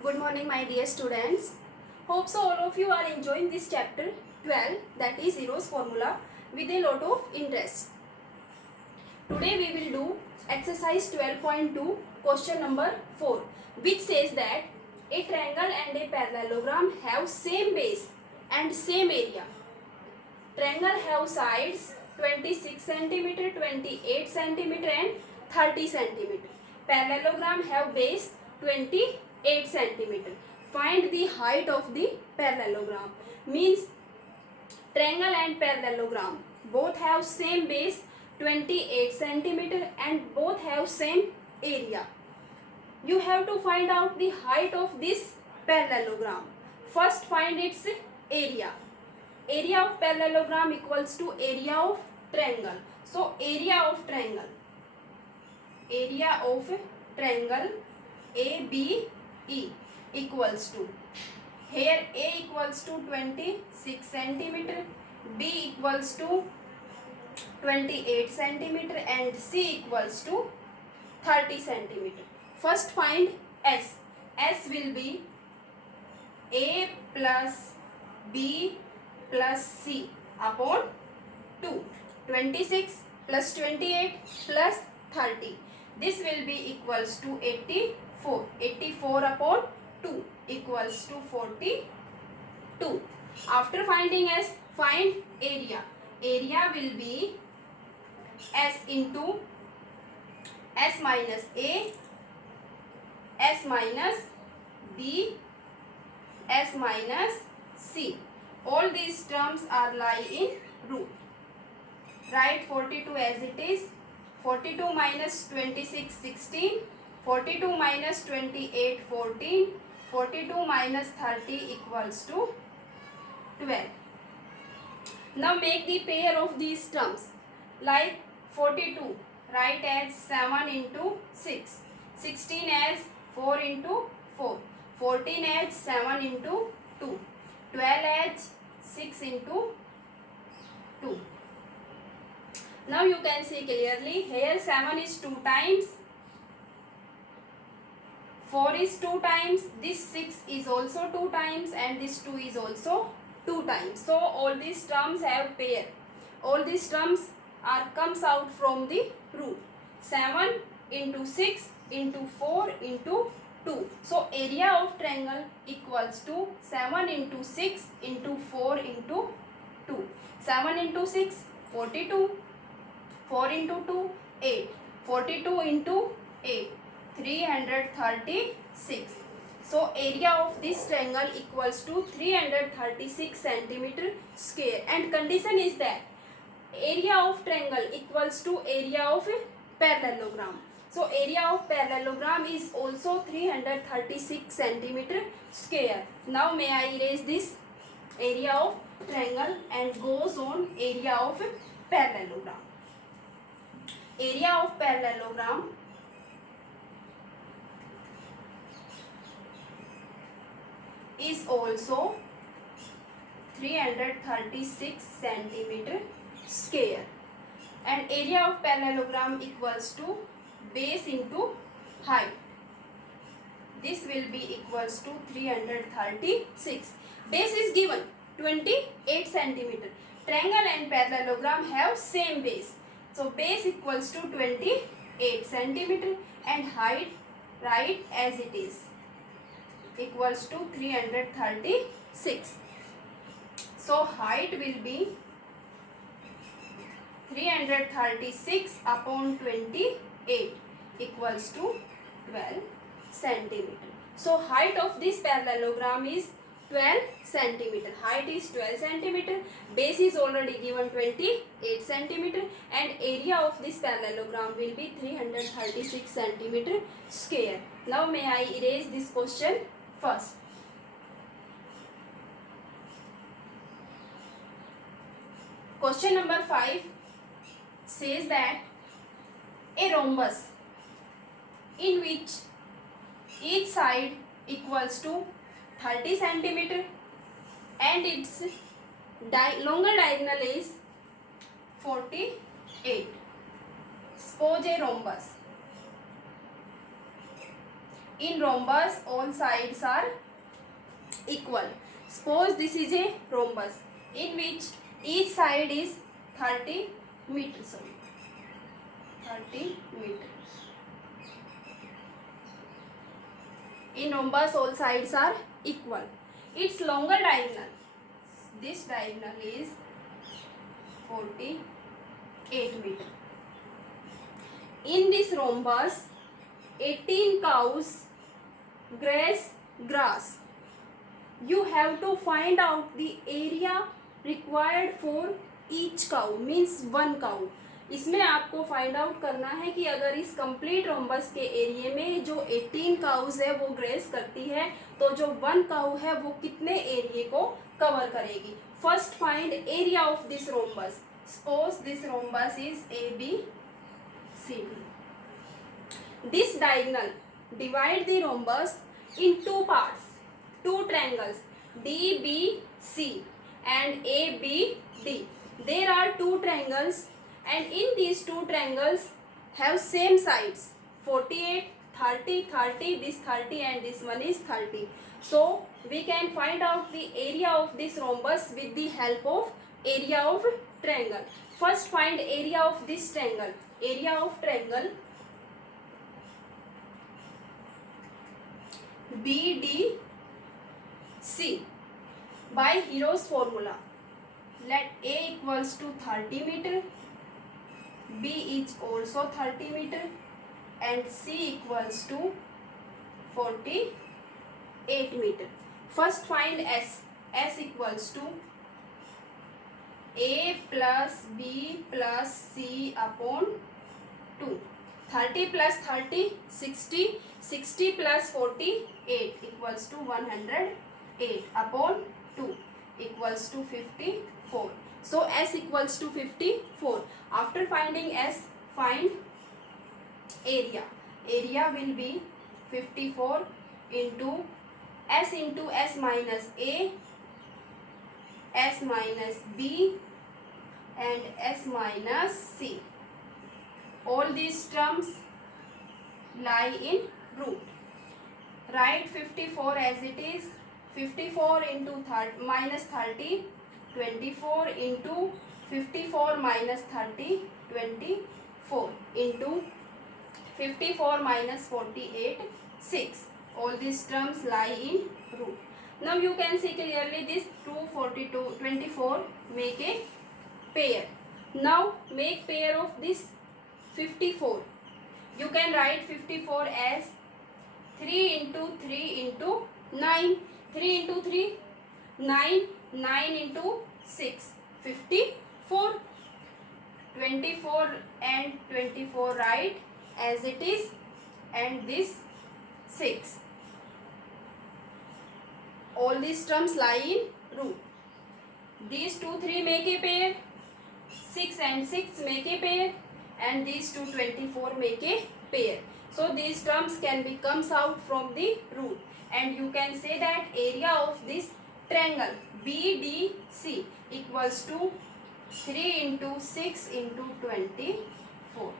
Good morning, my dear students. Hope so all of you are enjoying this chapter 12, that is zeros formula, with a lot of interest. Today we will do exercise 12.2, question number 4, which says that a triangle and a parallelogram have same base and same area. Triangle have sides 26 cm, 28 cm and 30 cm. Parallelogram have base 28 cm. Find the height of the parallelogram. Means triangle and parallelogram both have same base 28 cm and both have same area. You have to find out the height of this parallelogram. First find its area. Area of parallelogram equals to area of triangle. So area of triangle ABE equals to, here A equals to 26 centimeter, B equals to 28 centimeter and C equals to 30 centimeter. First find S. S will be A plus B plus C upon 2. 26 plus 28 plus 30. This will be equals to 84. 84 upon 2 equals to 42. After finding S, find area. Area will be S into S minus A, S minus B, S minus C. All these terms are lie in root. Write 42 as it is. 42 minus 26 16. 42 minus 28 14. 42 minus 30 equals to 12. Now make the pair of these terms. Like 42, write as 7 into 6. 16 as 4 into 4. 14 as 7 into 2. 12 as 6 into 2. Now you can see clearly, here 7 is 2 times, 4 is 2 times, this 6 is also 2 times and this 2 is also 2 times. So all these terms have pair. All these terms comes out from the root. 7 into 6 into 4 into 2. So area of triangle equals to 7 into 6 into 4 into 2. 7 into 6, 42. 4 into 2, 8. 42 into 8, 336. So area of this triangle equals to 336 centimeter square. And condition is that area of triangle equals to area of parallelogram. So area of parallelogram is also 336 centimeter square. Now may I erase this area of triangle and goes on area of parallelogram. Area of parallelogram is also 336 centimeter square, and area of parallelogram equals to base into height. This will be equals to 336. Base is given 28 centimeter. Triangle and parallelogram have same base. So base equals to 28 centimeter and height write as it is equals to 336. So height will be 336 upon 28 equals to 12 centimeter. So height of this parallelogram is 12 centimeter. Height is 12 centimeter. Base is already given 28 centimeter and area of this parallelogram will be 336 centimeter square. Now may I erase this question first. Question number 5 says that a rhombus in which each side equals to 30 centimeter and its longer diagonal is 48. Suppose a rhombus In rhombus, all sides are equal. Suppose this is a rhombus in which each side is 30 meters. Sorry, 30 meters. In rhombus, all sides are equal. Its longer diagonal, this diagonal is 48 meters. In this rhombus, 18 cows graze grass. You have to find out the area required for each cow, means one cow. इसमें आपको find out करना है कि अगर इस complete rhombus के area में जो 18 काउज है वो ग्रेस करती है तो जो वन काउ है वो कितने एरिया को कवर करेगी. First find area of this rhombus. Suppose this rhombus is A B C D. This diagonal divide the rhombus in two parts, two triangles DBC and ABD. There are two triangles and in these two triangles have same sides 48, 30, 30, this 30 and this one is 30. So we can find out the area of this rhombus with the help of area of triangle. First find area of this triangle. Area of triangle BDC by Hero's formula. Let A equals to 30 meter, B is also 30 meter and C equals to 48 meter. First find S. S equals to A plus B plus C upon 2. 30 plus 30, 60. 60 plus 48 equals to 108 upon 2 equals to 54. So S equals to 54. After finding S, find area. Area will be 54 into S minus A, S minus B and S minus C. All these terms lie in root. Write 54 as it is. 54 into minus 30, 24 into 54 minus 30, 24 into 54 minus 48, 6. All these terms lie in root. Now you can see clearly this 242, 24 make a pair. Now make pair of this 54. You can write 54 as 3 into 3 into 9. 3 into 3, 9. 9 into 6, 54. 24 and 24 write as it is and this 6. All these terms lie in root. These 2, 3 make a pair. 6 and 6 make a pair. And these 2, 24 make a pair. So these terms can be comes out from the root. And you can say that area of this triangle BDC equals to 3 into 6 into 24.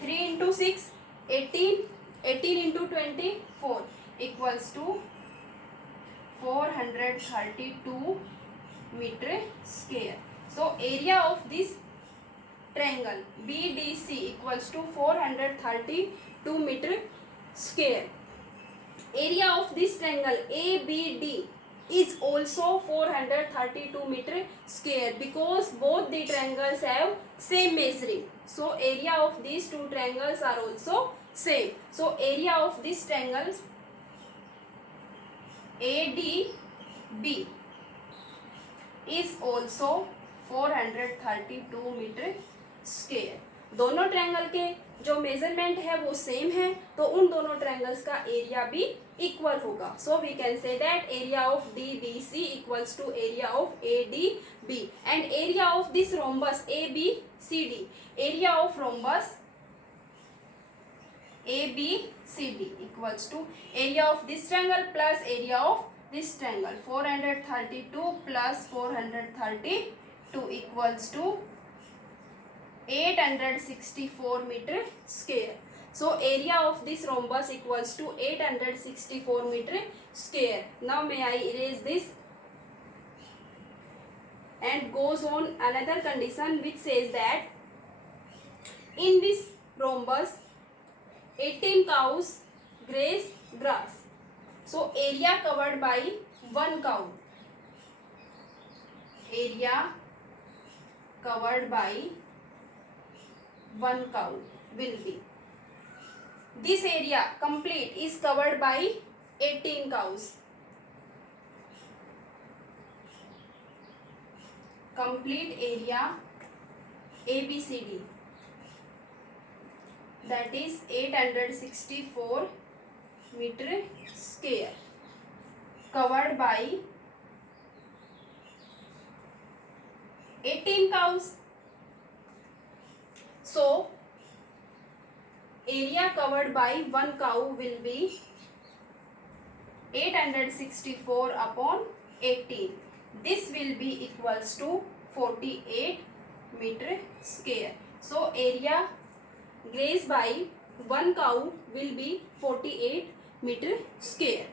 3 into 6, 18. 18 into 24 equals to 432 meter square. So area of this triangle BDC equals to 432 meter square. Area of this triangle ABD is also 432 meter square because both the triangles have same measuring. So area of these two triangles are also same. So area of this triangle ADB is also 432 meter square. दोनों triangle के जो measurement है वो same है तो उन दोनों triangles का एरिया भी इक्वल होगा. So we can say that area of DBC equals to area of ADB and area of this rhombus ABCD. Area of rhombus ABCD equals to area of this triangle plus area of this triangle. 432 plus 432 equals to 864 meter square. So area of this rhombus equals to 864 meter square. Now may I erase this, and goes on another condition which says that in this rhombus 18 cows graze grass. So area covered by one cow, area covered by one cow will be, this area complete is covered by 18 cows. Complete area ABCD, that is 864 meter square, covered by 18 cows. So area covered by one cow will be 864 upon 18. This will be equals to 48 meter square. So area grazed by one cow will be 48 meter square.